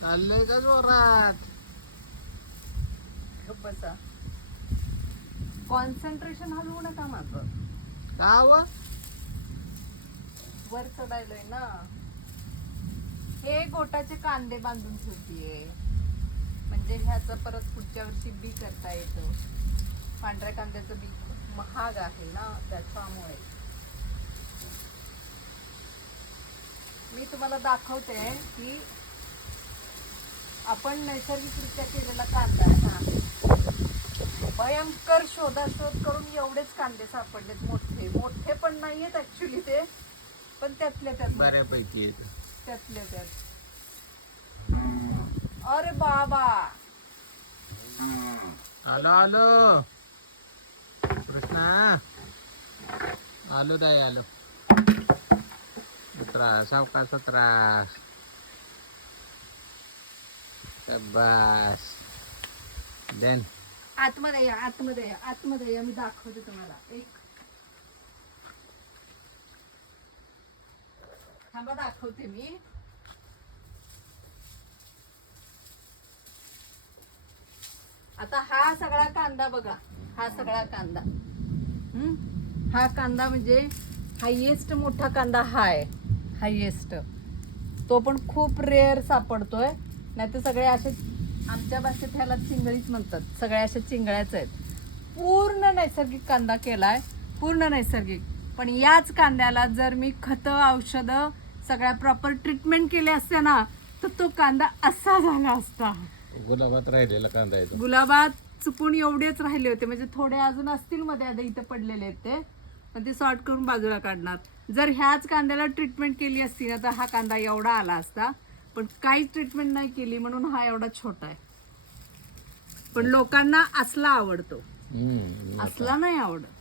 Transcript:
चाललंय का जोरात? बसा. कॉन्सन्ट्रेशन हलवू नका माझं. का व? वर चढायलोय ना. हे गोटाचे कांदे बांधून ठेवतीये, म्हणजे ह्याचं परत पुढच्या वर्षी बी करता येतं. पांढऱ्या कांद्याचं बी महाग आहे ना, त्याच्यामुळे मी तुम्हाला दाखवते की आपण नैसर्गिकरित्या केलेला कांदा आहे हा. भयंकर शोधाशोध करून एवढेच कांदे सापडलेत. मोठे मोठे पण नाहीयेत ऍक्च्युली ते, पण त्यातले त्यात बऱ्यापैकी येत. त्यातले त्यात. अरे बाबा, आलो आलो कृष्णा, आलो दाई आलो. त्रास अवकाचा त्रास. बस देन आतमध्ये या, आतमध्ये या, आतमध्ये या. मी दाखवते तुम्हाला एक. थांबा, दाखवते मी. आता हा सगळा कांदा बघा, हा सगळा कांदा, हा कांदा म्हणजे हायेस्ट मोठा कांदा हा आहे. हायेस्ट तो पण खूप रेअर सापडतोय. नाही तर सगळे असे, आमच्या भाषेत ह्याला चिंगळीच म्हणतात. सगळ्या अशा चिंगळ्याच आहेत. पूर्ण नैसर्गिक कांदा केलाय, पूर्ण नैसर्गिक. पण याच कांद्याला जर मी खतं, औषधं, सगळ्या प्रॉपर ट्रीटमेंट केले असते ना, तर तो कांदा असा झाला असता. गुलाबात राहिलेला कांदा येतो. गुलाबात चुकून एवढेच राहिले होते, म्हणजे थोडे अजून असतील मध्ये आता इथं पडलेले आहेत ते, पण ते सॉर्ट करून बाजूला काढणार. जर ह्याच कांद्याला ट्रीटमेंट केली असती ना, तर हा कांदा एवढा आला असता. पण काहीच ट्रीटमेंट नाही केली म्हणून हा एवढा छोटा आहे. पण लोकांना असला आवडतो, असला नाही आवडत.